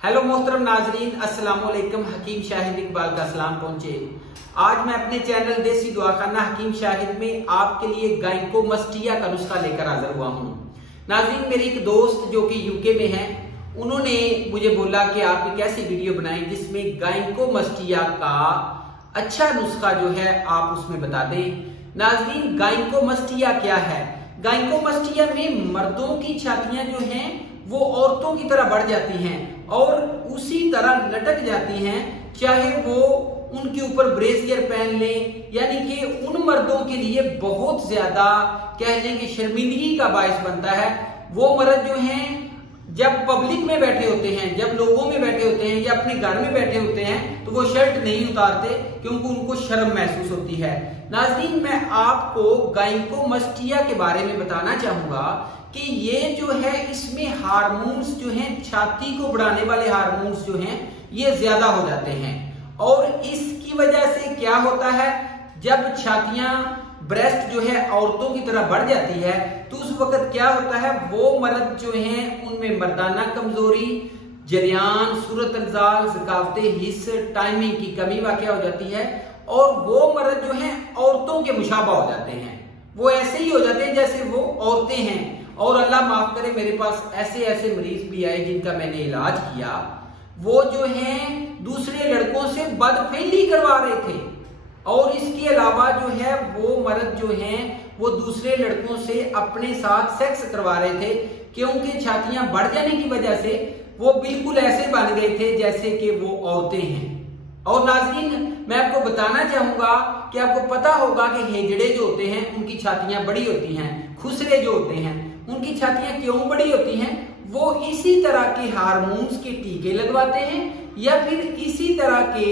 Hello मोहतरम नाजरीन, अस्सलाम वालेकुम। हकीम शाहिद इकबाल का सलाम पहुंचे। आज मैं अपने चैनल देसी दुआखाना हकीम शाहिद में आपके लिए गायकोमास्टिया का नुस्खा लेकर हाजिर हुआ हूं। नाजरीन, मेरी एक दोस्त जो कि यूके में है, उन्होंने मुझे बोला कि आप एक ऐसी वीडियो बनाएं जिसमें गायकोमास्टिया का अच्छा नुस्खा जो है आप उसमें बता दें। नाजरीन, गायकोमास्टिया क्या है? गायकोमास्टिया में मर्दों की छातियां जो हैं वो औरतों की तरह बढ़ जाती हैं और उसी तरह लटक जाती हैं, चाहे वो उनके ऊपर ब्रेसियर पहन लें। यानी कि उन मर्दों के लिए बहुत ज्यादा कह लें कि शर्मिंदगी का बायस बनता है। वो मर्द जो हैं जब पब्लिक में बैठे होते हैं, जब लोगों में बैठे होते हैं या अपने घर में बैठे होते हैं तो वो शर्ट नहीं उतारते क्योंकि उनको शर्म महसूस होती है। नाज़रीन, मैं आपको गायकोमास्टिया के बारे में बताना चाहूंगा कि ये जो है इसमें हार्मोन्स जो हैं, छाती को बढ़ाने वाले हार्मोन्स जो हैं ये ज्यादा हो जाते हैं। और इसकी वजह से क्या होता है, जब छातियां ब्रेस्ट जो है औरतों की तरह बढ़ जाती है तो उस वक्त क्या होता है, वो मर्द जो हैं उनमें मर्दाना कमजोरी, जरियान, सूरत अल्जाल, ज़कावते हिस्स, टाइमिंग की कमी वाक़या हो जाती है और वो मर्द जो हैं औरतों के मुशाबा हो जाते हैं। वो ऐसे ही हो जाते हैं जैसे वो औरतें हैं। और अल्लाह माफ करे, मेरे पास ऐसे ऐसे मरीज भी आए जिनका मैंने इलाज किया, वो जो हैं दूसरे लड़कों से बदफेली करवा रहे थे और इसके अलावा जो है वो मर्द जो हैं वो दूसरे लड़कों से अपने साथ सेक्स करवा रहे थे क्योंकि छातियां बढ़ जाने की वजह से वो बिल्कुल ऐसे बन गए थे जैसे कि वो औरतें हैं। और नाज़रीन, मैं आपको बताना चाहूंगा कि आपको पता होगा कि हेजड़े जो होते हैं उनकी छातियां बड़ी होती हैं, खुसरे जो होते हैं उनकी छातियां क्यों बड़ी होती हैं? वो इसी तरह के हार्मोन्स के टीके लगवाते हैं या फिर इसी तरह के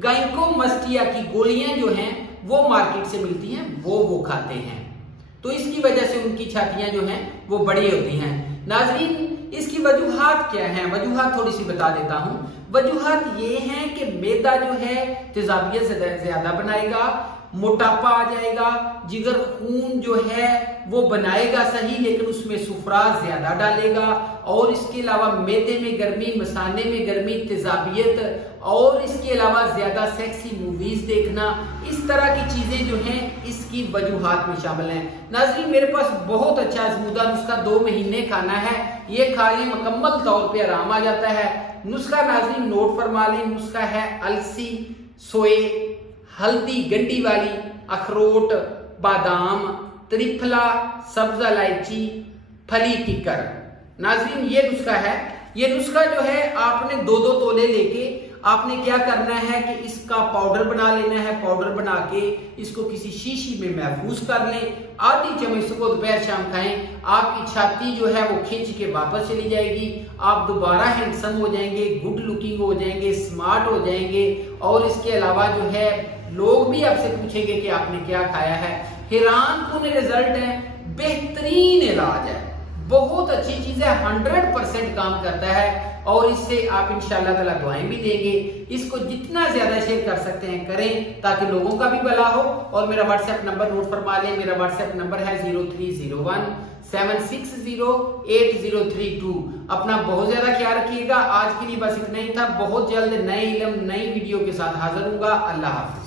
गायकोमास्टिया की गोलियां जो हैं वो मार्केट से मिलती हैं वो खाते हैं, तो इसकी वजह से उनकी छातियां जो हैं वो बड़ी होती हैं। नाज़रीन, इसकी वजूहात क्या हैं? वजूहात थोड़ी सी बता देता हूं। वजूहात ये हैं कि मैदा जो है तेजाबियत ज्यादा बनाएगा, मोटापा आ जाएगा, जिगर खून जो है वो बनाएगा सही लेकिन उसमें सुफराज ज्यादा डालेगा, और इसके अलावा मैदे में गर्मी, मसाने में गर्मी, तेजाबियत, और इसके अलावा ज्यादा सेक्सी मूवीज देखना, इस तरह की चीजें जो हैं इसकी वजूहात में शामिल हैं। नाज़रीन, मेरे पास बहुत अच्छा आजमूदा नुस्खा 2 महीने खाना है, ये खा लें मुकम्मल तौर पे आराम आ जाता है। नुस्खा नाज़रीन नोट फरमा लें। नुस्खा है अलसी, सोए, हल्दी गंडी वाली, अखरोट, बादाम, त्रिफला, सब्ज इलायची, फली किकर। नाज़रीन, ये नुस्खा है। ये नुस्खा जो है आपने 2-2 तोले लेके आपने क्या करना है कि इसका पाउडर बना लेना है। पाउडर बना के इसको किसी शीशी में महफूज कर लें। आधी चम्मच इसको दोपहर शाम खाएं। आपकी छाती जो है वो खींच के वापस चली जाएगी, आप दोबारा हैंडसम हो जाएंगे, गुड लुकिंग हो जाएंगे, स्मार्ट हो जाएंगे, और इसके अलावा जो है लोग भी आपसे पूछेंगे कि आपने क्या खाया है। हैरान कुन रिजल्ट है, बेहतरीन इलाज है, बहुत अच्छी चीज है, 100% काम करता है और इससे आप इंशाअल्लाह ताला दुआएं भी देंगे। इसको जितना ज्यादा शेयर कर सकते हैं करें ताकि लोगों का भी भला हो। और मेरा व्हाट्सएप नंबर नोट फरमा लें। मेरा व्हाट्सएप नंबर है 0301 7608032। अपना बहुत ज्यादा ख्याल रखिएगा। आज के लिए बस इतना ही था। बहुत जल्द नए इल्म नई वीडियो के साथ हाजिर होऊंगा। अल्लाह हाफ़िज़।